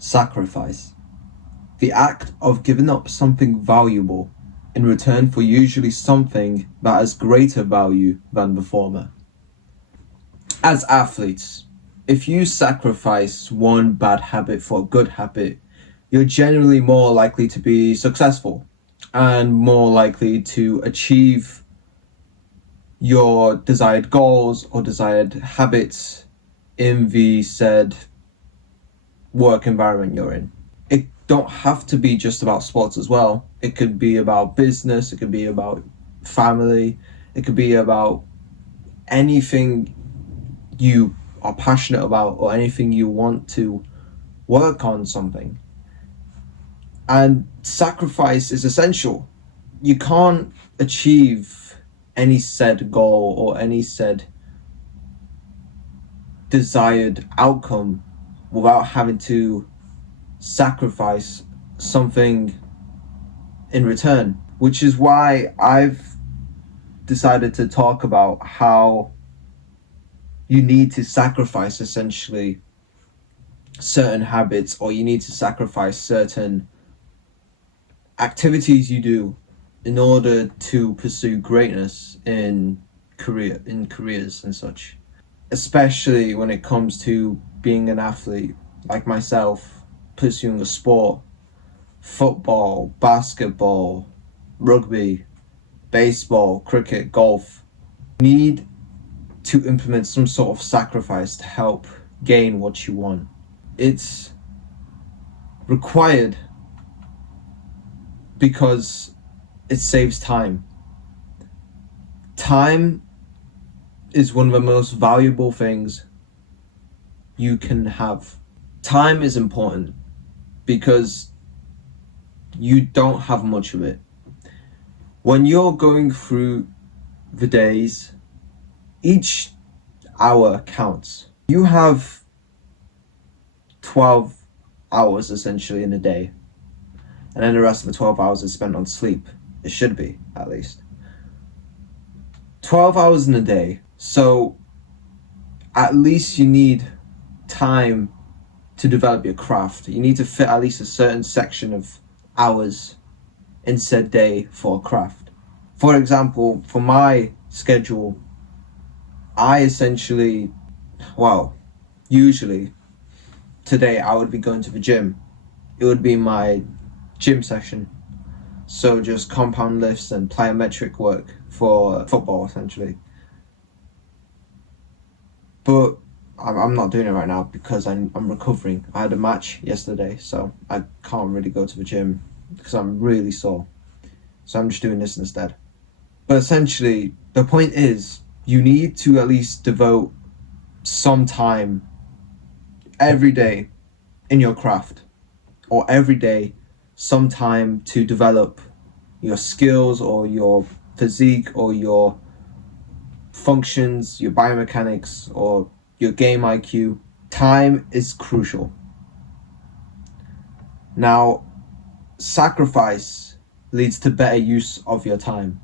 Sacrifice. The act of giving up something valuable in return for usually something that has greater value than the former. As athletes, if you sacrifice one bad habit for a good habit, you're generally more likely to be successful and more likely to achieve your desired goals or desired habits in the said work environment you're in. It don't have to be just about sports as well. It could be about business, it could be about family, it could be about anything you are passionate about or anything you want to work on something. And sacrifice is essential. You can't achieve any said goal or any said desired outcome without having to sacrifice something in return, which is why I've decided to talk about how you need to sacrifice essentially certain habits, or you need to sacrifice certain activities you do in order to pursue greatness in careers and such, especially when it comes to being an athlete like myself, pursuing a sport: football, basketball, rugby, baseball, cricket, golf. You need to implement some sort of sacrifice to help gain what you want. It's required because it saves time. Time is one of the most valuable things you can have. Time is important because you don't have much of it. When you're going through the days, each hour counts. You have 12 hours essentially in a day, and then the rest of the 12 hours is spent on sleep. It should be, at least. 12 hours in a day, so at least you need time to develop your craft. You need to fit at least a certain section of hours in said day for a craft. For example, for my schedule, I essentially, usually today I would be going to the gym. It would be my gym session. So just compound lifts and plyometric work for football essentially. But I'm not doing it right now because I'm recovering. I had a match yesterday, so I can't really go to the gym because I'm really sore. So I'm just doing this instead. But essentially, the point is, you need to at least devote some time every day in your craft, or every day some time to develop your skills or your physique or your functions, your biomechanics, or your game IQ. Time is crucial. Now, sacrifice leads to better use of your time.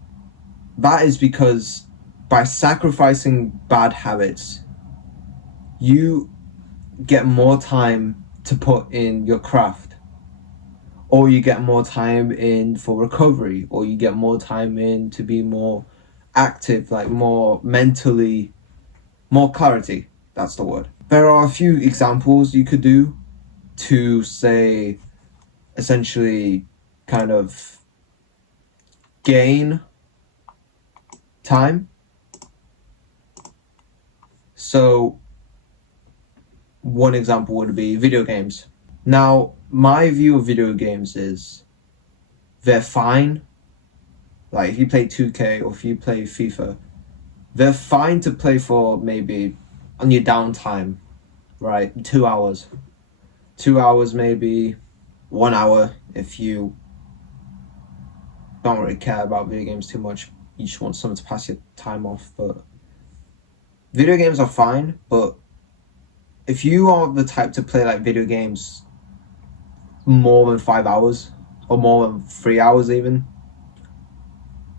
That is because by sacrificing bad habits, you get more time to put in your craft, or you get more time in for recovery, or you get more time in to be more active, like more mentally, more clarity. That's the word. There are a few examples you could do to say, essentially, kind of gain time. So one example would be video games. Now, my view of video games is they're fine. Like if you play 2K or if you play FIFA, they're fine to play for maybe on your downtime, right? 2 hours. 2 hours, maybe 1 hour if you don't really care about video games too much. You just want something to pass your time off. But video games are fine, but if you are the type to play like video games more than 5 hours or more than 3 hours even,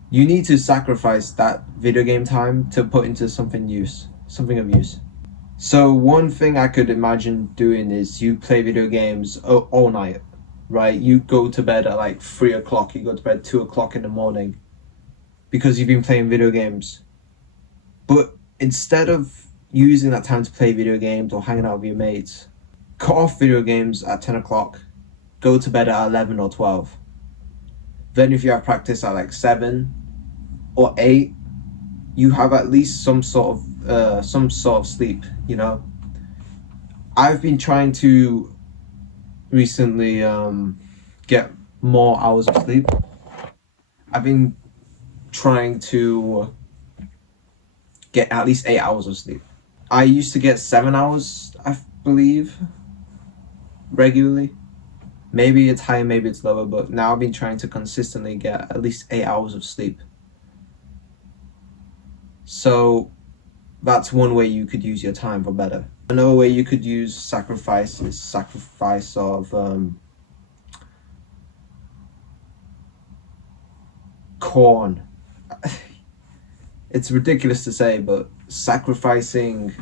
you need to sacrifice that video game time to put into something of use. So one thing I could imagine doing is you play video games all night, right? You go to bed at like 3 o'clock, you go to bed 2 o'clock in the morning because you've been playing video games. But instead of using that time to play video games or hanging out with your mates, cut off video games at 10 o'clock, go to bed at 11 or 12. Then if you have practice at like 7 or 8, you have at least some sort of sleep, you know. I've been trying to recently get more hours of sleep. I've been trying to get at least 8 hours of sleep. I used to get 7 hours, I believe, regularly. Maybe it's higher, maybe it's lower, but now I've been trying to consistently get at least 8 hours of sleep. So that's one way you could use your time for better. Another way you could use sacrifice is sacrifice of corn. It's ridiculous to say, but sacrificing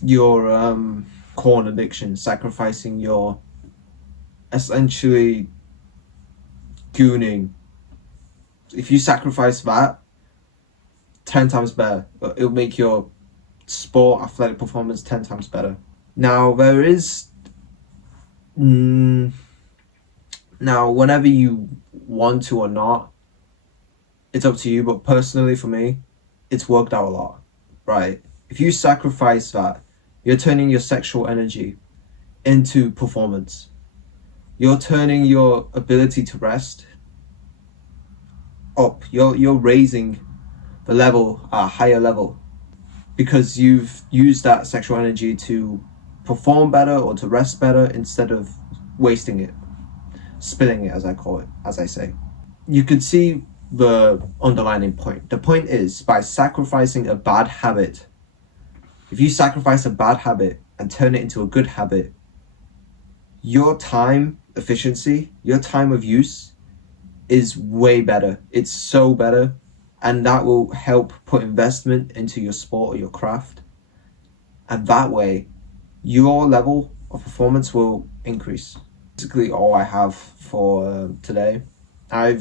your corn addiction, sacrificing your essentially gooning. If you sacrifice that, 10 times better. It'll make your sport athletic performance 10 times better. Now there is now whenever you want to or not, it's up to you, but personally for me, it's worked out a lot, right? If you sacrifice that, you're turning your sexual energy into performance. You're turning your ability to rest up. You're raising the level at a higher level because you've used that sexual energy to perform better or to rest better instead of wasting it, spilling it, as I call it, as I say. You could see the underlying point. The point is, by sacrificing a bad habit, if you sacrifice a bad habit and turn it into a good habit, your time efficiency, your time of use is way better. It's so better. And that will help put investment into your sport or your craft. And that way, your level of performance will increase. Basically all I have for today. To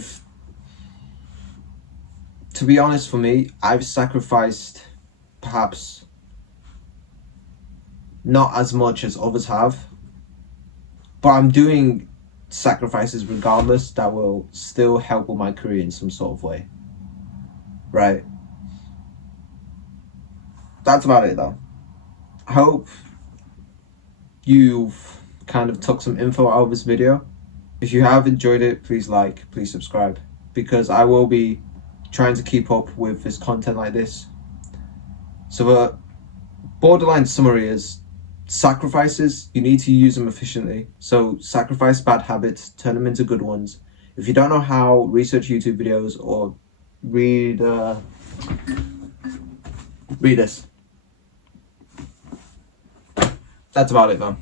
be honest, for me, I've sacrificed perhaps not as much as others have, but I'm doing sacrifices regardless that will still help with my career in some sort of way. Right. That's about it though. I hope you've kind of took some info out of this video. If you have enjoyed it, please like, please subscribe, because I will be trying to keep up with this content like this. So the borderline summary is sacrifices, you need to use them efficiently. So sacrifice bad habits, turn them into good ones. If you don't know how, research YouTube videos or read this. That's about it though.